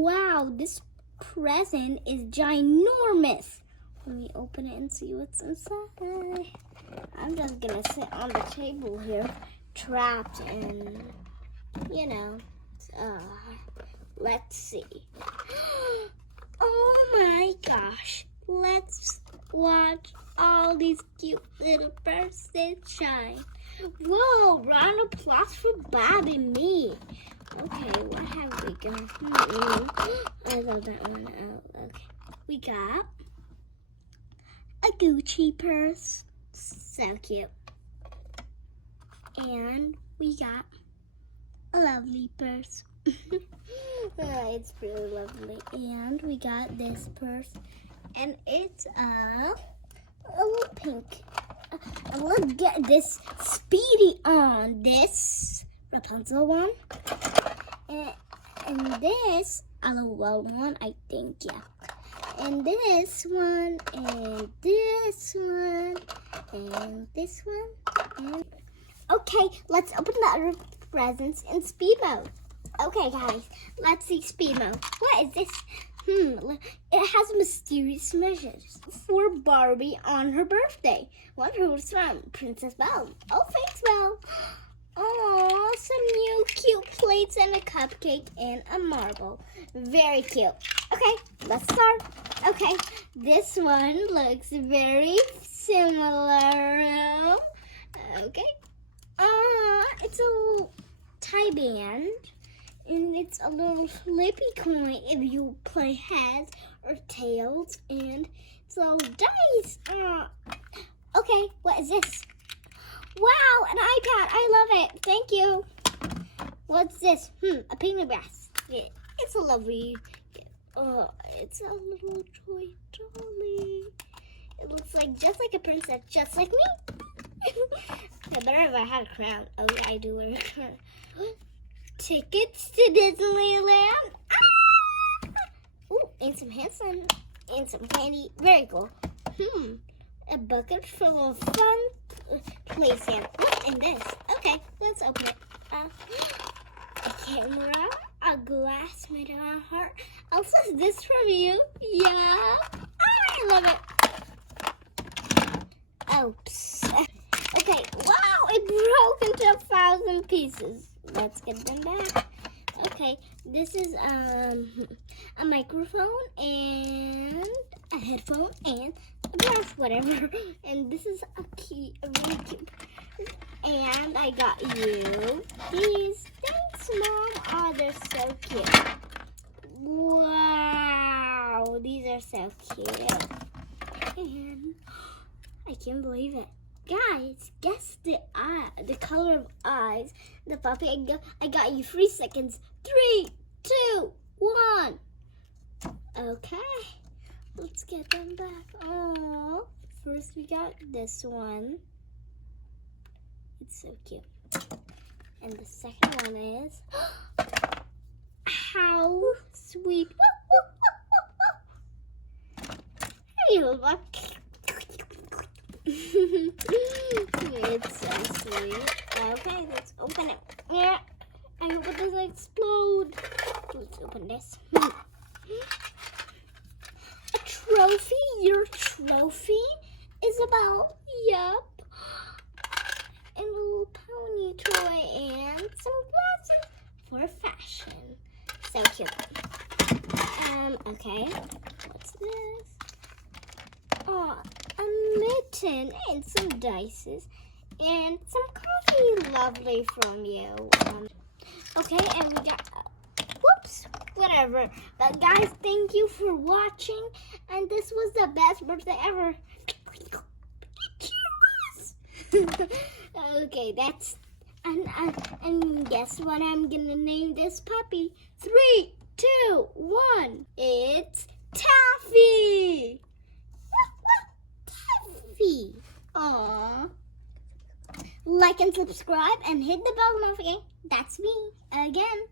Wow, this present is ginormous. Let me open it and see what's inside. I'm just gonna sit on the table here, trapped in, let's see. Oh my gosh, let's watch all these cute little persons shine. Whoa, round of applause for Barbie and me. Okay, what have we got? I love that one out. Okay, we got a Gucci purse. So cute. And we got a lovely purse. It's really lovely. And we got this purse. And it's a little pink. And let's get this Speedy on. This Rapunzel one. And this LOL one, I think, yeah. And this one, and this one, and this one. Okay, let's open the other presents in speed mode. Okay, guys, let's see speed mode. What is this? It has mysterious measures for Barbie on her birthday. Wonder who it's from? Princess Belle. Oh, thanks, Belle. Oh, some new cute plates and a cupcake and a marble. Very cute. Okay, let's start. Okay, this one looks very similar. Okay. It's a little tie band. And it's a little flippy coin if you play heads or tails. And it's a little dice. Okay, what is this? Wow, an iPad. I love it. Thank you. What's this? A painted glass. It's a lovely... it's a little toy dolly. It looks like just like a princess, just like me. I better if I had a crown. Oh yeah, I do wear a crown. Tickets to Disneyland. Ooh, and some handsome and some candy. Very cool. A bucket full of fun play sand. What's in this? Okay, let's open it. A camera, a glass made of a heart. Elsa, is this from you? Yeah. I love it. Oops. Okay, wow, it broke into 1,000 pieces. Let's get them back. Okay, this is a microphone and a headphone and a glass, whatever. And this is a key, a really cute. And I got you these. Thanks, Mom. Oh, they're so cute. Wow, these are so cute. And I can't believe it. Guys, guess the color of eyes. The puppy, I got you 3 seconds. 3, 2, 1. Okay, let's get them back. Oh, first we got this one. It's so cute. And the second one is, how sweet. Hey, look. It's so sweet. Okay, let's open it. Yeah, I hope it doesn't explode. Let's open this. A trophy? Your trophy is about, yup. And a little pony toy and some glasses for fashion. So cute. Okay, what's this? Oh, a mitten and some dices and some coffee. Lovely from you. Okay, and we got, whoops, whatever. But guys, thank you for watching. And this was the best birthday ever. Okay, that's, and guess what I'm gonna name this puppy? 3, 2, 1. It's Taffy. Taffy. Aww. Like and subscribe and hit the bell notification. That's me again.